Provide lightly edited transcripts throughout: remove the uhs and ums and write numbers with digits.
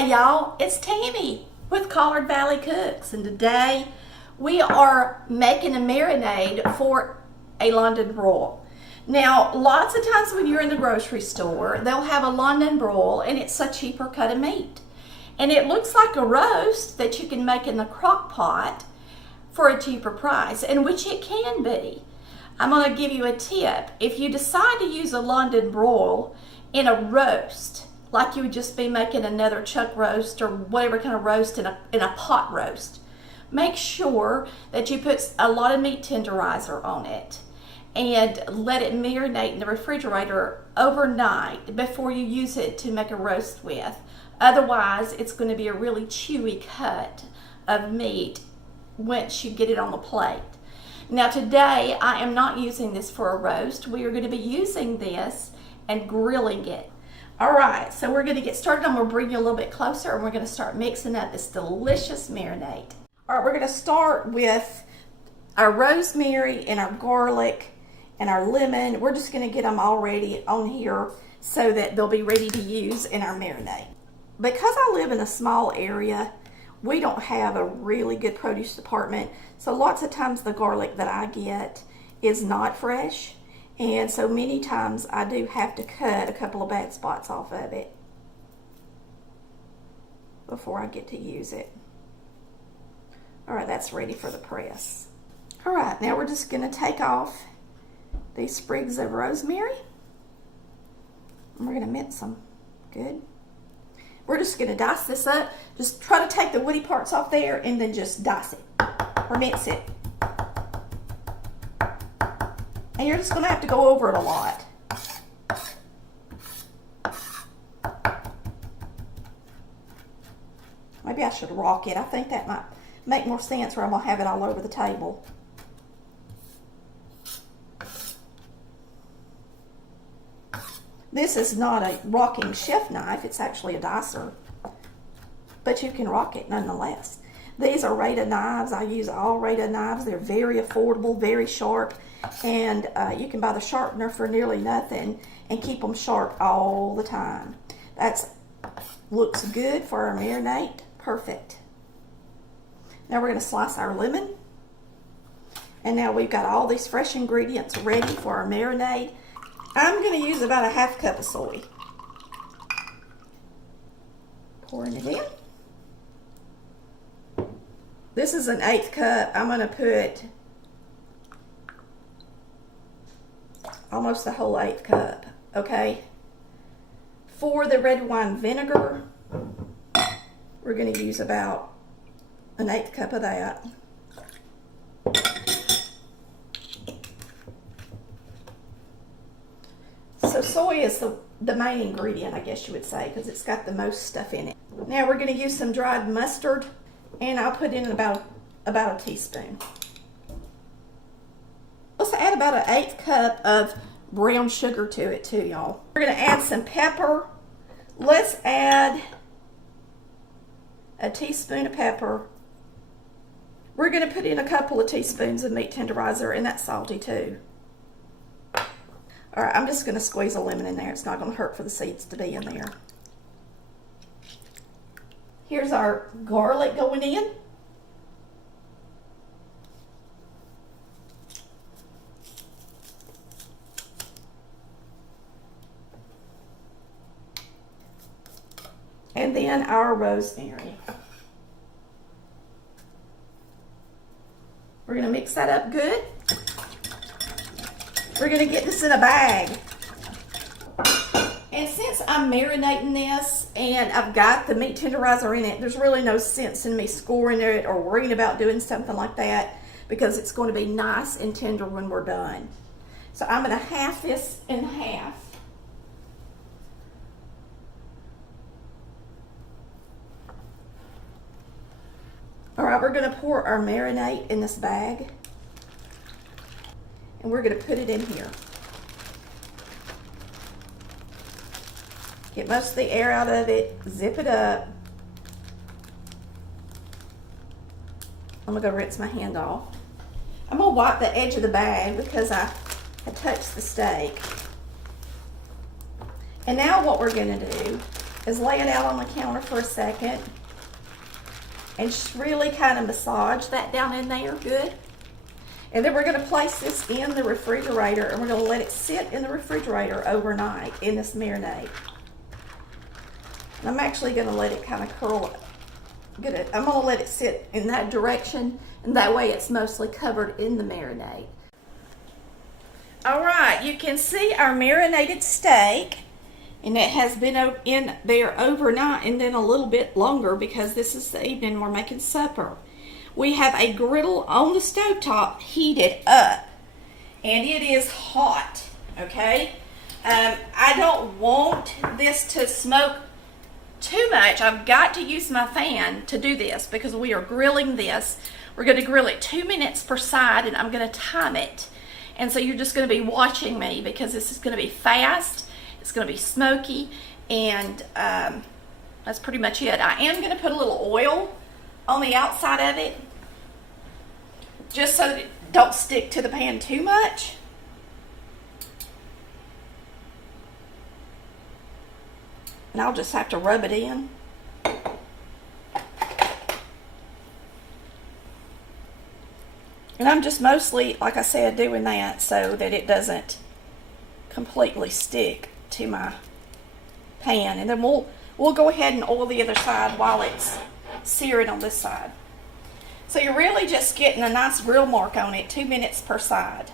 Hey y'all, it's Tammy with Collard Valley Cooks, and today we are making a marinade for a London broil. Now, lots of times when you're in the grocery store, they'll have a London broil and it's a cheaper cut of meat. And it looks like a roast that you can make in the crock pot for a cheaper price, and which it can be. I'm going to give you a tip. If you decide to use a London broil in a roast, like you would just be making another chuck roast or whatever kind of roast in a pot roast, make sure that you put a lot of meat tenderizer on it and let it marinate in the refrigerator overnight before you use it to make a roast with. Otherwise, it's going to be a really chewy cut of meat once you get it on the plate. Now today, I am not using this for a roast. We are going to be using this and grilling it. All right, so we're going to get started. I'm going to bring you a little bit closer and we're going to start mixing up this delicious marinade. All right, we're going to start with our rosemary and our garlic and our lemon. We're just going to get them all ready on here so that they'll be ready to use in our marinade. Because I live in a small area, we don't have a really good produce department, so lots of times the garlic that I get is not fresh. And so many times I do have to cut a couple of bad spots off of it before I get to use it. All right, that's ready for the press. All right, now we're just going to take off these sprigs of rosemary. And we're going to mince them. Good. We're just going to dice this up. Just try to take the woody parts off there and then just dice it or mince it. And you're just going to have to go over it a lot. Maybe I should rock it. I think that might make more sense, or I'm going to have it all over the table. This is not a rocking chef knife. It's actually a dicer. But you can rock it nonetheless. These are Rata knives. I use all Rata knives. They're very affordable, very sharp. And you can buy the sharpener for nearly nothing and keep them sharp all the time. That looks good for our marinade. Perfect. Now we're going to slice our lemon. And now we've got all these fresh ingredients ready for our marinade. I'm going to use about a half cup of soy. Pouring it in. This is an 1/8 cup. I'm going to put almost the whole 1/8 cup, okay? For the red wine vinegar, we're going to use about an 1/8 cup of that. So soy is the main ingredient, I guess you would say, because it's got the most stuff in it. Now we're going to use some dried mustard, and I'll put in about a teaspoon. Let's add about an 1/8 cup of brown sugar to it too, y'all. We're going to add some pepper. Let's add a teaspoon of pepper. We're going to put in a couple of teaspoons of meat tenderizer, and that's salty too. All right, I'm just going to squeeze a lemon in there. It's not going to hurt for the seeds to be in there. Here's our garlic going in. And then our rosemary. We're going to mix that up good. We're going to get this in a bag. And since I'm marinating this and I've got the meat tenderizer in it, there's really no sense in me scoring it or worrying about doing something like that, because it's going to be nice and tender when we're done. So I'm going to half this in half. All right, we're going to pour our marinade in this bag, and we're going to put it in here. Get most of the air out of it, zip it up. I'm going to go rinse my hand off. I'm going to wipe the edge of the bag because I touched the steak. And now what we're going to do is lay it out on the counter for a second and just really kind of massage that down in there good. And then we're going to place this in the refrigerator, and we're going to let it sit in the refrigerator overnight in this marinade. And I'm actually going to let it kind of curl up. I'm going to let it sit in that direction, and that way it's mostly covered in the marinade. All right, you can see our marinated steak, and it has been in there overnight and then a little bit longer because this is the evening we're making supper. We have a griddle on the stovetop heated up, and it is hot, okay? I don't want this to smoke too much. I've got to use my fan to do this because we are grilling this. We're going to grill it 2 minutes per side, and I'm going to time it. And so you're just going to be watching me because this is going to be fast. It's going to be smoky, and that's pretty much it. I am going to put a little oil on the outside of it just so that it don't stick to the pan too much. And I'll just have to rub it in. And I'm just mostly, like I said, doing that so that it doesn't completely stick to my pan. And then we'll go ahead and oil the other side while it's searing on this side. So you're really just getting a nice grill mark on it, 2 minutes per side.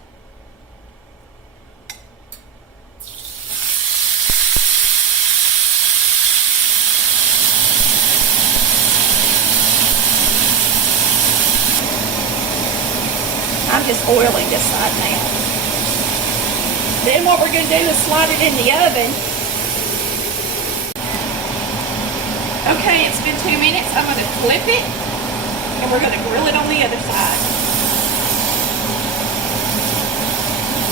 I'm just oiling this side now. Then what we're going to do is slide it in the oven. Okay, it's been 2 minutes. I'm going to flip it, and we're going to grill it on the other side.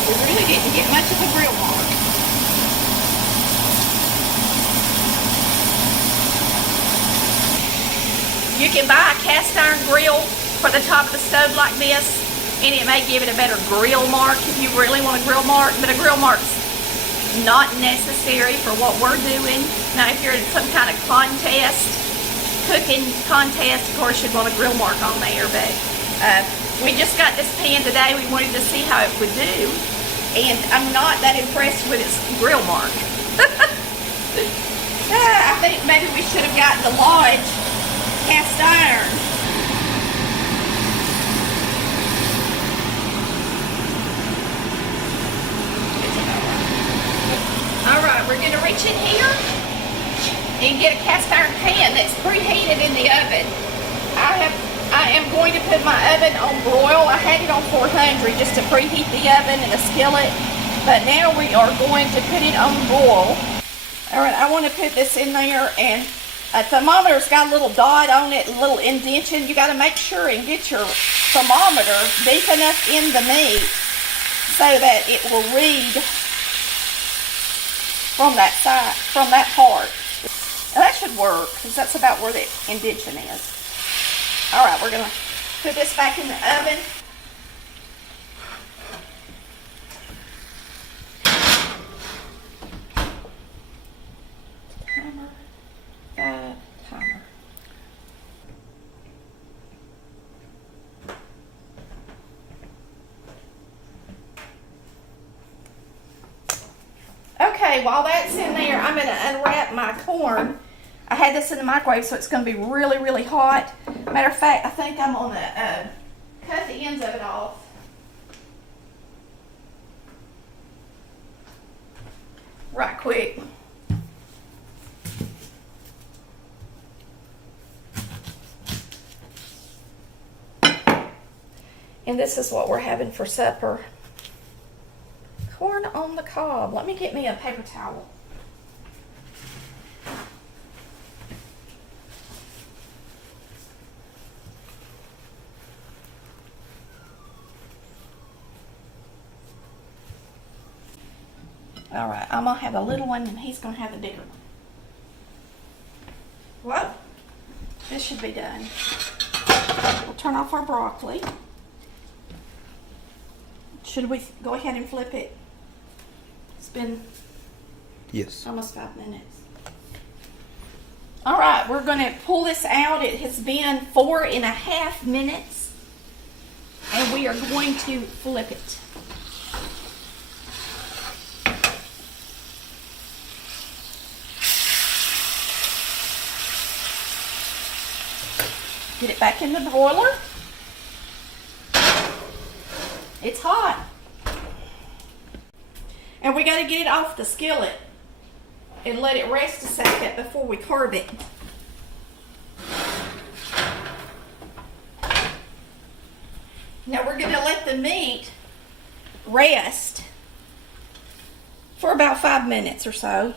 We really didn't get much of a grill mark. You can buy a cast iron grill for the top of the stove like this, and it may give it a better grill mark if you really want a grill mark, but a grill mark's not necessary for what we're doing. Now, if you're in some kind of contest, cooking contest, of course you'd want a grill mark on there, but we just got this pan today. We wanted to see how it would do, and I'm not that impressed with its grill mark. I think maybe we should have gotten the Lodge cast iron. Alright, we're going to reach in here and get a cast iron pan that's preheated in the oven. I am going to put my oven on broil. I had it on 400 just to preheat the oven and the skillet, but now we are going to put it on broil. Alright, I want to put this in there, and a thermometer's got a little dot on it, a little indentation. You got to make sure and get your thermometer deep enough in the meat so that it will read from that side, from that part. Now that should work, because that's about where the indentation is. Alright, we're going to put this back in the oven. Timer. Okay, while that's in there, I'm going to unwrap my corn. I had this in the microwave, so it's going to be really, really hot. Matter of fact, I think I'm going to cut the ends of it off. Right quick. And this is what we're having for supper. Corn on the cob. Let me get me a paper towel. All right, I'm gonna have a little one and he's gonna have a bigger one. Well, this should be done. We'll turn off our broccoli. Should we go ahead and flip it? It's been Yes. almost 5 minutes. All right, we're going to pull this out. It has been 4.5 minutes, and we are going to flip it. Get it back in the broiler. It's hot. And we got to get it off the skillet and let it rest a second before we carve it. Now we're going to let the meat rest for about 5 minutes or so.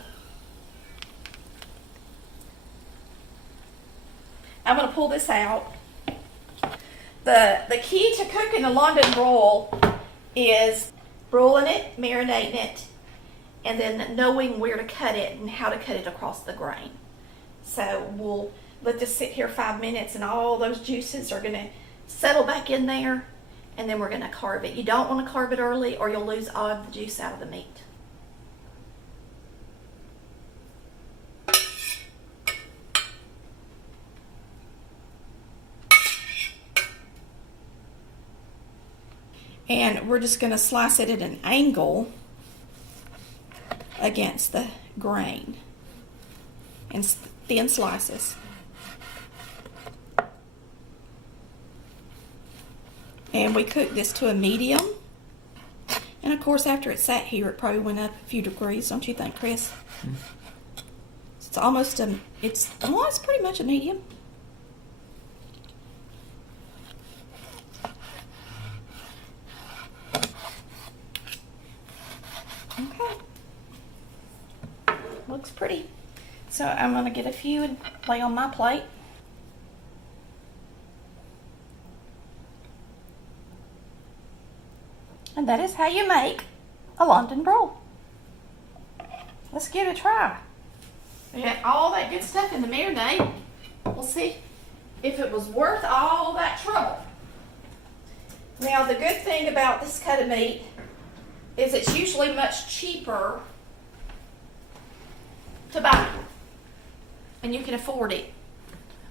I'm going to pull this out. The key to cooking a London broil is broiling it, marinating it, and then knowing where to cut it and how to cut it across the grain. So we'll let this sit here 5 minutes, and all those juices are going to settle back in there, and then we're going to carve it. You don't want to carve it early or you'll lose all of the juice out of the meat. And we're just going to slice it at an angle against the grain in thin slices. And we cook this to a medium. And of course, after it sat here, it probably went up a few degrees, don't you think, Chris? Mm-hmm. It's almost it's pretty much a medium. Okay. Looks pretty. So I'm going to get a few and lay on my plate. And that is how you make a London broil. Let's give it a try. We had all that good stuff in the marinade. We'll see if it was worth all that trouble. Now the good thing about this cut of meat is it's usually much cheaper to buy, and you can afford it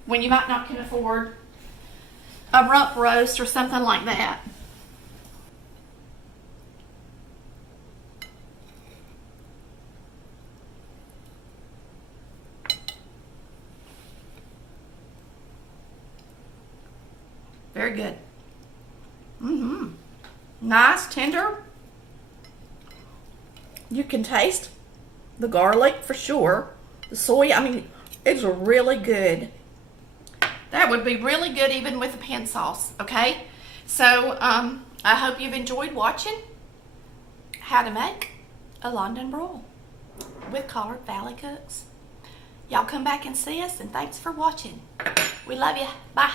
when you might not can afford a rump roast or something like that. Very good. Nice, tender. You can taste the garlic for sure. The soy, I mean, it's really good. That would be really good even with a pan sauce, okay? So, I hope you've enjoyed watching how to make a London broil with Collard Valley Cooks. Y'all come back and see us, and thanks for watching. We love you. Bye.